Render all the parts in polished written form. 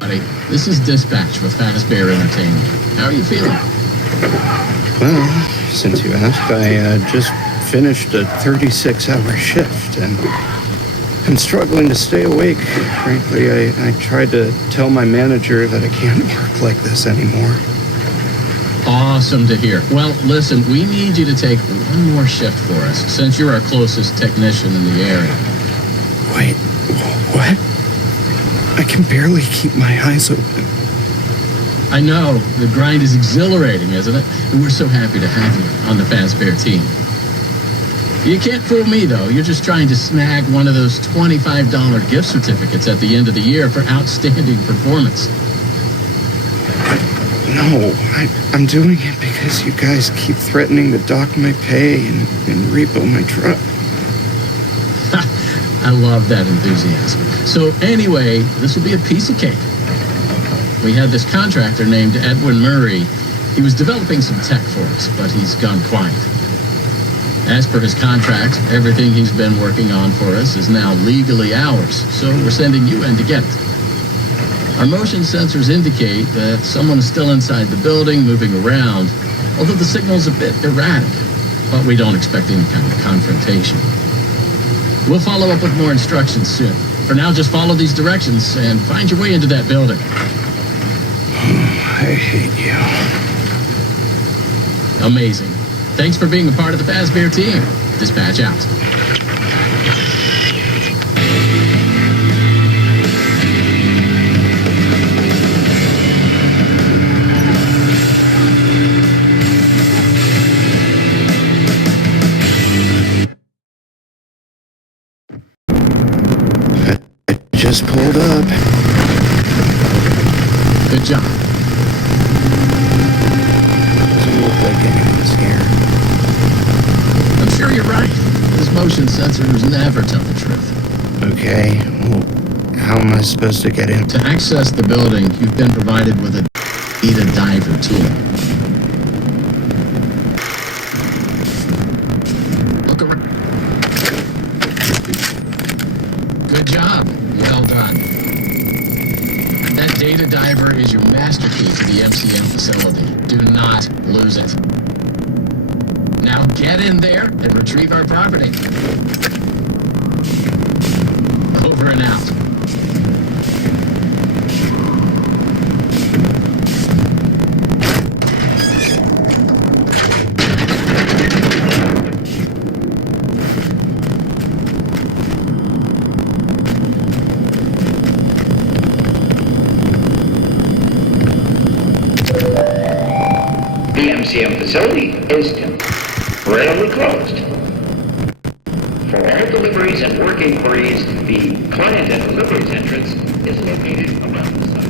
buddy. This is Dispatch with Fazbear Entertainment. How are you feeling? Well, since you asked, I just finished a 36-hour shift, and I'm struggling to stay awake. Frankly, I tried to tell my manager that I can't work like this anymore. Awesome to hear. Well, listen, we need you to take one more shift for us, since you're our closest technician in the area. Wait, what? I can barely keep my eyes open. I know, the grind is exhilarating, isn't it? And we're so happy to have you on the Fazbear team. You can't fool me, though. You're just trying to snag one of those $25 gift certificates at the end of the year for outstanding performance. No, I'm doing it because you guys keep threatening to dock my pay and repo my truck. I love that enthusiasm. So anyway, this will be a piece of cake. We had this contractor named Edwin Murray. He was developing some tech for us, but he's gone quiet. As per his contract, everything he's been working on for us is now legally ours, so we're sending you in to get it. Our motion sensors indicate that someone is still inside the building, moving around, although the signal's a bit erratic, but we don't expect any kind of confrontation. We'll follow up with more instructions soon. For now, just follow these directions and find your way into that building. I hate you. Amazing. Thanks for being a part of the Fazbear team. Dispatch out. Just pulled up. Good job. Doesn't look like anyone's here. I'm sure you're right. These motion sensors never tell the truth. Okay, well, how am I supposed to get in? To access the building, you've been provided with a data diver tool. Look around. Good job. Well done. That data diver is your master key to the MCM facility. Do not lose it. Now get in there and retrieve our property. Over and out. The MCM facility is temporarily closed. For all deliveries and work inquiries, the client and deliveries entrance is located around the site.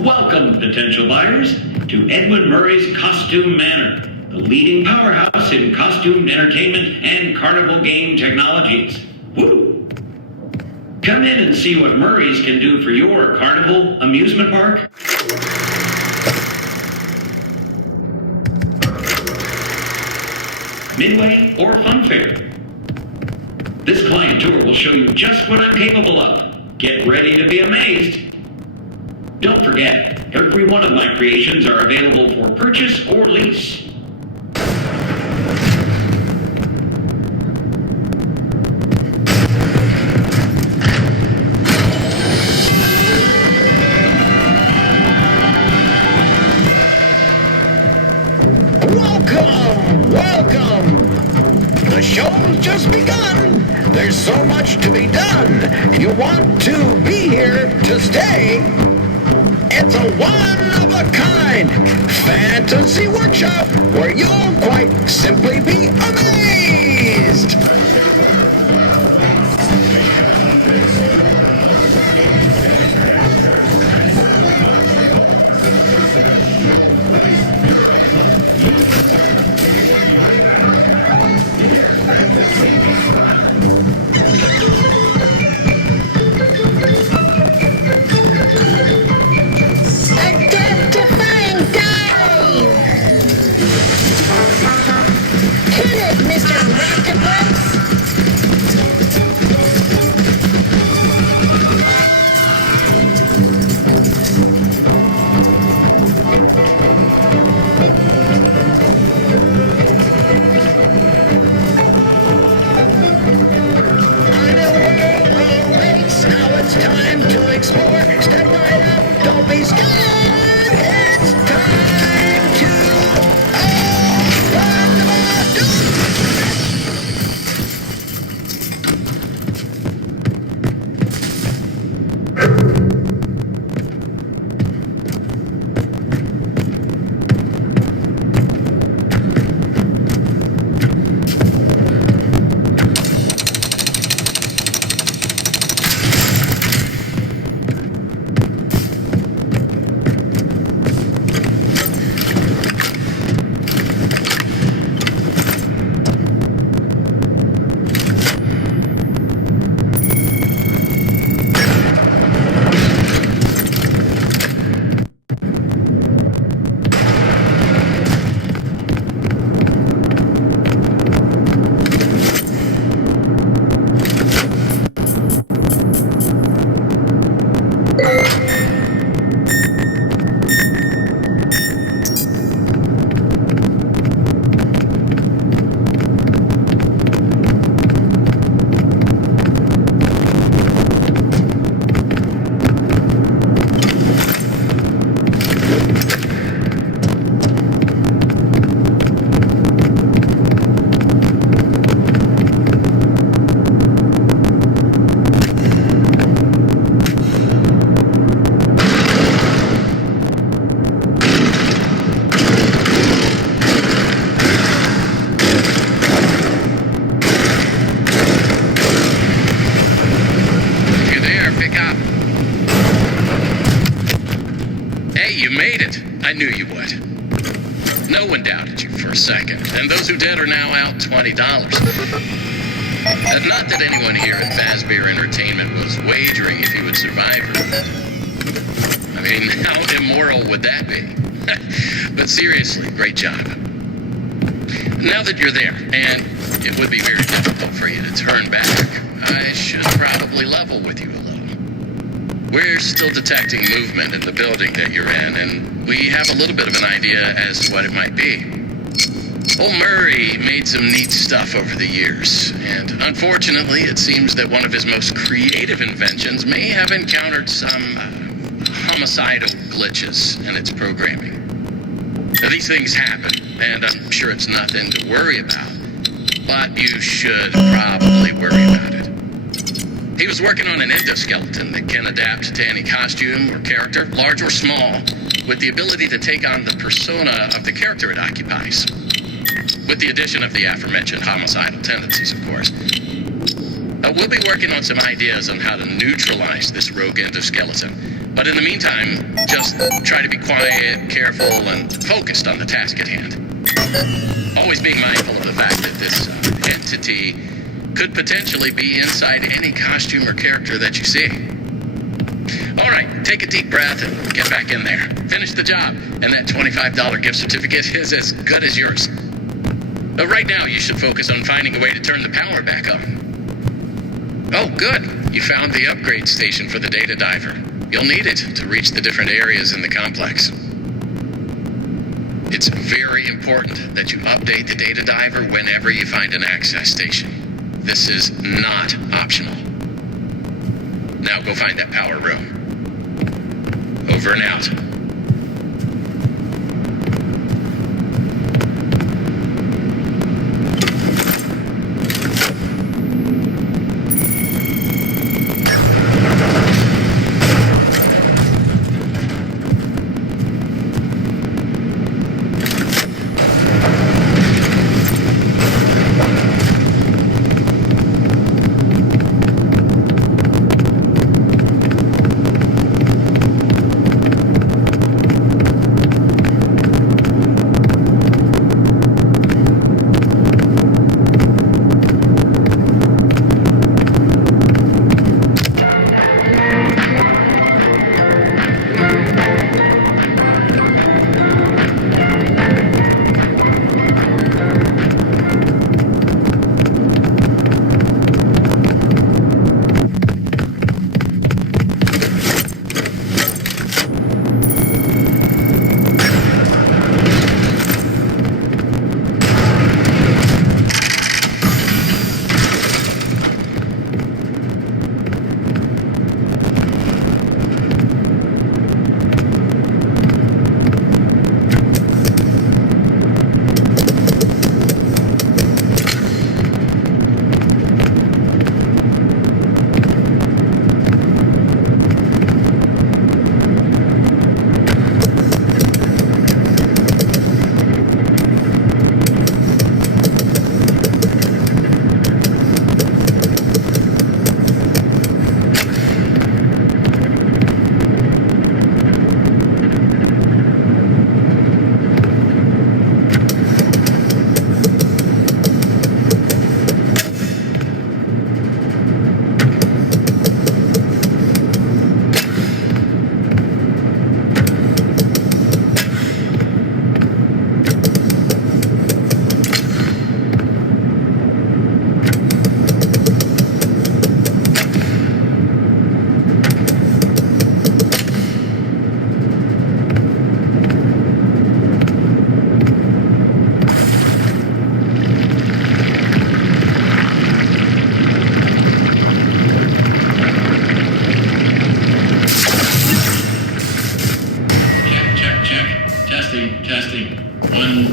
Welcome, potential buyers, to Edwin Murray's Costume Manor, the leading powerhouse in costume entertainment and carnival game technologies. Woo! Come in and see what Murray's can do for your carnival amusement park. Midway or fun fair. This client tour will show you just what I'm capable of. Get ready to be amazed. Don't forget, every one of my creations are available for purchase or lease. Welcome The show's just begun. There's so much to be done. You want to be here to stay. It's a one-of-a-kind fantasy workshop where you'll quite simply be amazed. Identifying dive! Hit it, Mr. Raptopus! Now it's time to explore. Step right up, don't be scared. It's time to open the door. You made it. I knew you would. No one doubted you for a second, and those who did are now out $20. Not that anyone here at Fazbear Entertainment was wagering if you would survive or not. I mean, how immoral would that be? But seriously, great job. Now that you're there, and it would be very difficult for you to turn back, I should probably level with you a little. We're still detecting movement in the building that you're in, and we have a little bit of an idea as to what it might be. Old Murray made some neat stuff over the years, and unfortunately, it seems that one of his most creative inventions may have encountered some homicidal glitches in its programming. Now, these things happen, and I'm sure it's nothing to worry about, but you should probably worry about it. He was working on an endoskeleton that can adapt to any costume or character, large or small, with the ability to take on the persona of the character it occupies. With the addition of the aforementioned homicidal tendencies, of course. We'll be working on some ideas on how to neutralize this rogue endoskeleton. But in the meantime, just try to be quiet, careful, and focused on the task at hand. Always being mindful of the fact that this entity could potentially be inside any costume or character that you see. All right, take a deep breath and get back in there. Finish the job, and that $25 gift certificate is as good as yours. But right now, you should focus on finding a way to turn the power back on. Oh, good. You found the upgrade station for the data diver. You'll need it to reach the different areas in the complex. It's very important that you update the data diver whenever you find an access station. This is not optional. Now go find that power room. Over and out.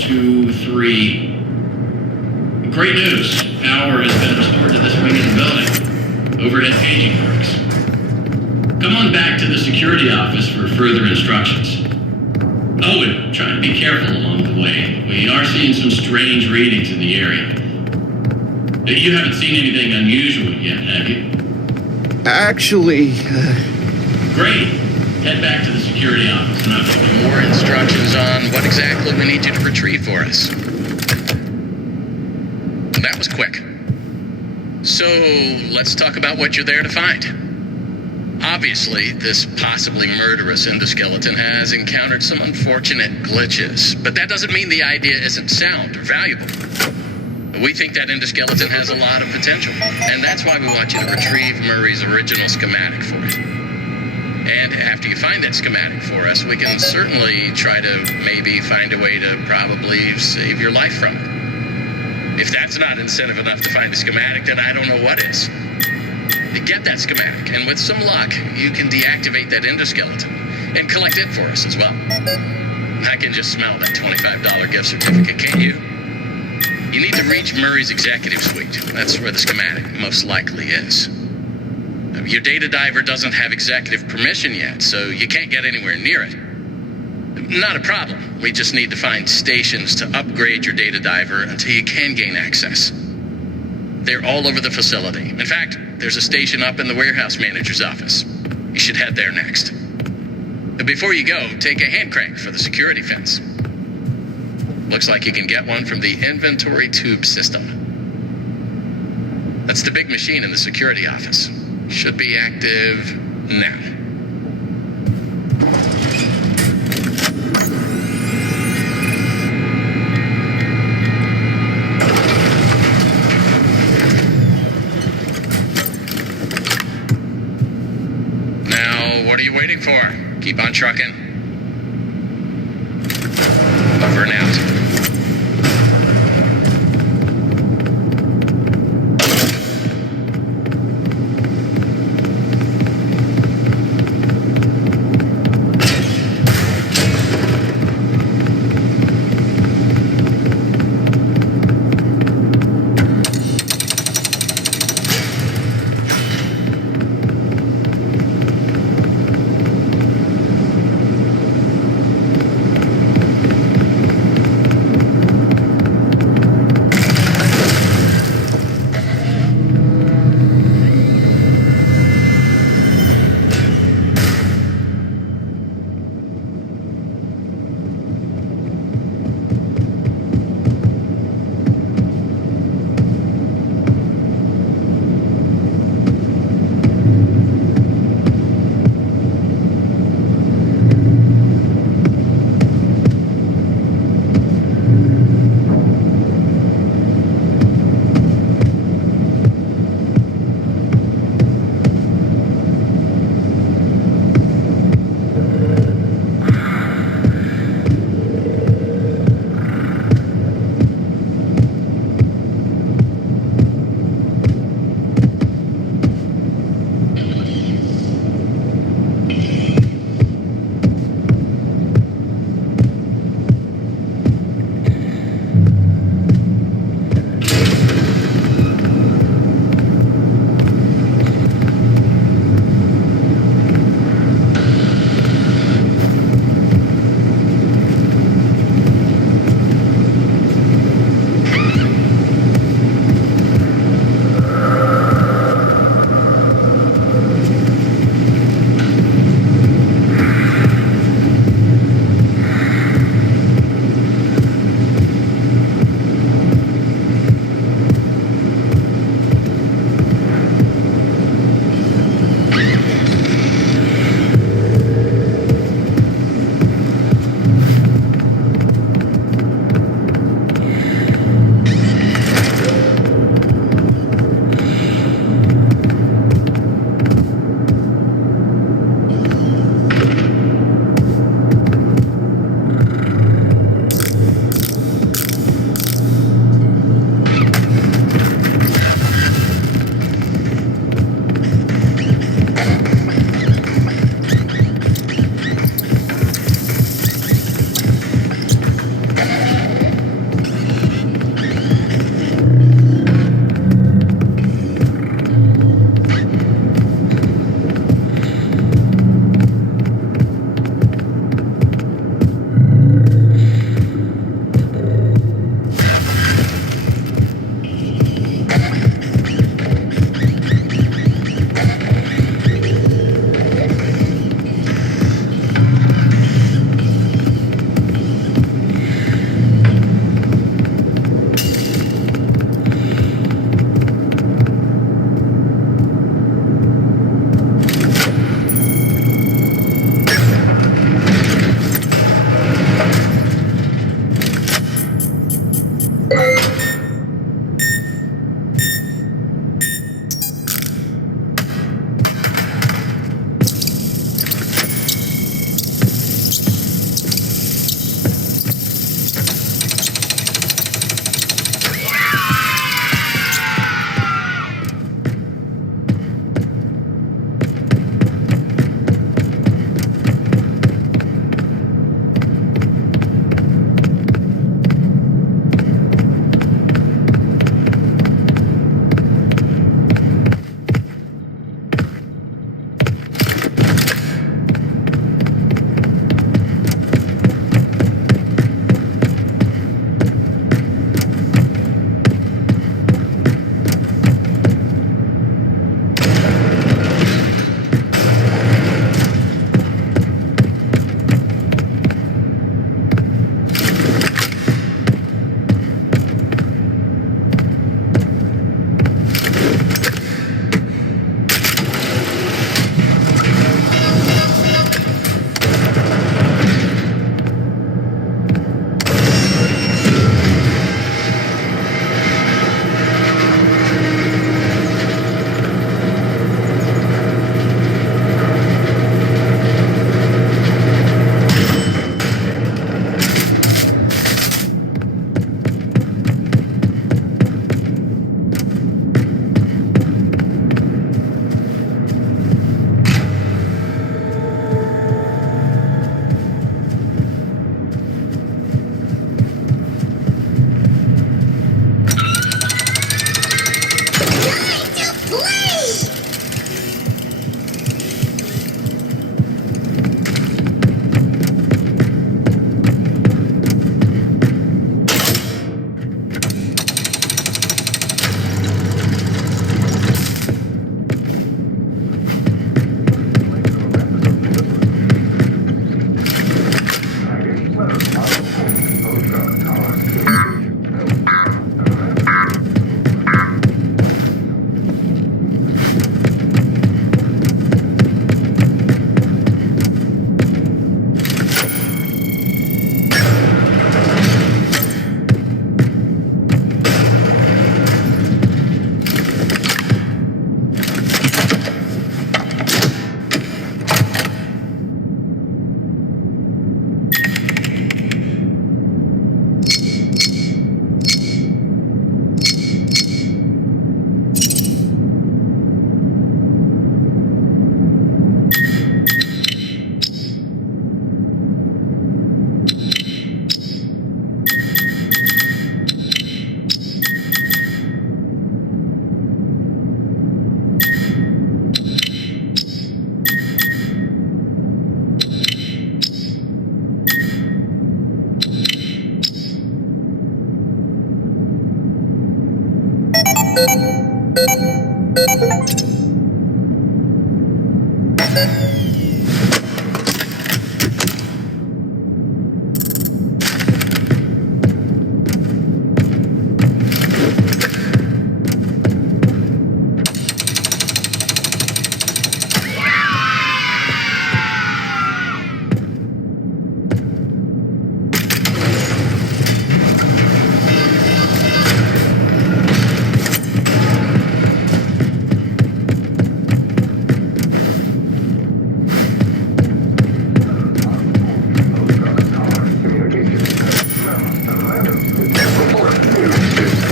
2, 3. Great news. Power has been restored to this wing of the building. Overhead paging works. Come on back to the security office for further instructions. Oh, and try to be careful along the way. We are seeing some strange readings in the area. You haven't seen anything unusual yet, have you? Actually, Great. Head back to the security office and I'll give you More instructions on what exactly we need you to retrieve for us. That was quick. So, let's talk about what you're there to find. Obviously, this possibly murderous endoskeleton has encountered some unfortunate glitches, but that doesn't mean the idea isn't sound or valuable. We think that endoskeleton has a lot of potential, and that's why we want you to retrieve Murray's original schematic for it. And after you find that schematic for us, we can certainly try to maybe find a way to probably save your life from it. If that's not incentive enough to find a schematic, then I don't know what is. Get that schematic, and with some luck, you can deactivate that endoskeleton and collect it for us as well. I can just smell that $25 gift certificate, can't you? You need to reach Murray's executive suite. That's where the schematic most likely is. Your data diver doesn't have executive permission yet, so you can't get anywhere near it. Not a problem. We just need to find stations to upgrade your data diver until you can gain access. They're all over the facility. In fact, there's a station up in the warehouse manager's office. You should head there next. But before you go, take a hand crank for the security fence. Looks like you can get one from the inventory tube system. That's the big machine in the security office. Should be active now. What are you waiting for? Keep on trucking. Over and out.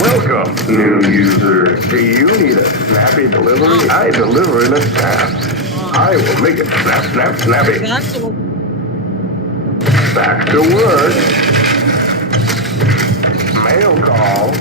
Welcome, new user. Do you need a snappy delivery? I deliver in a snap. I will make it snap, snap, snappy. Back to work. Mail call.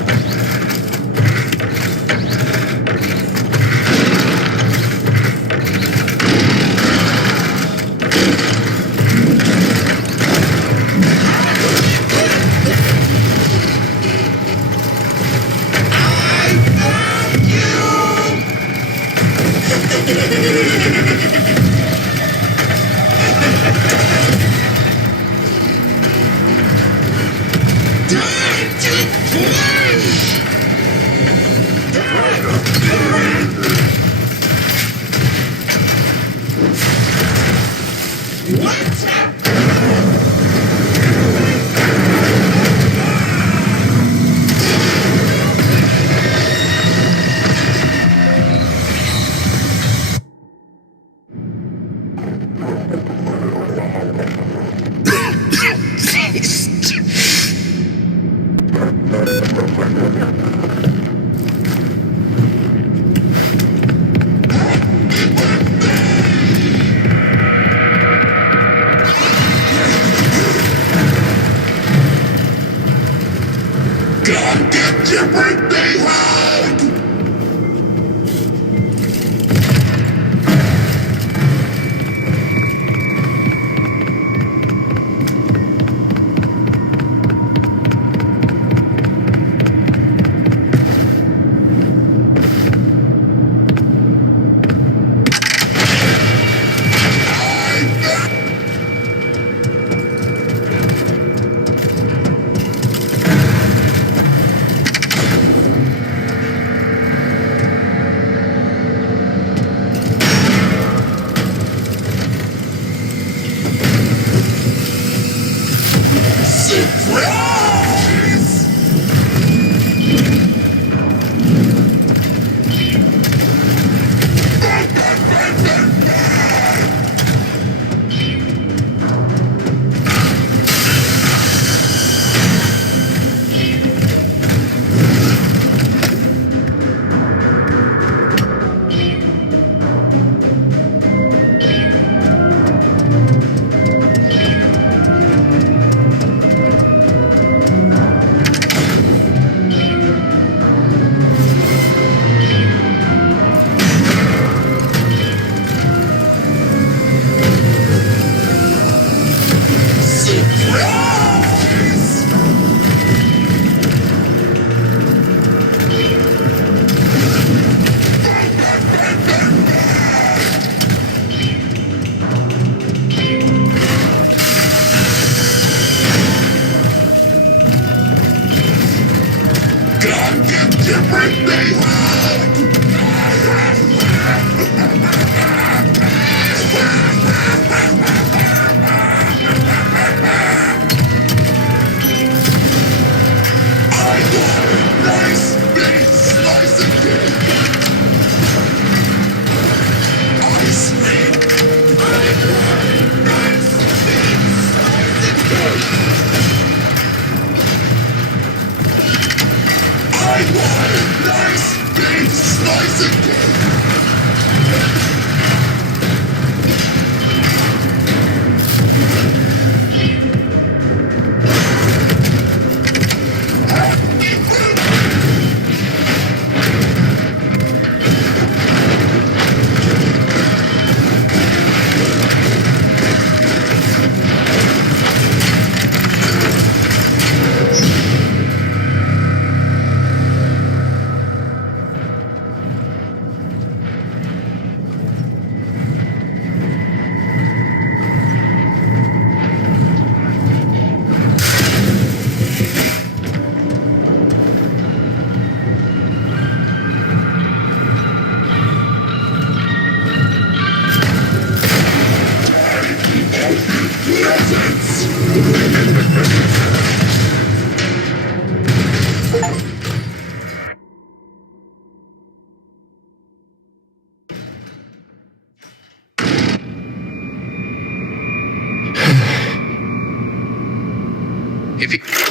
If you...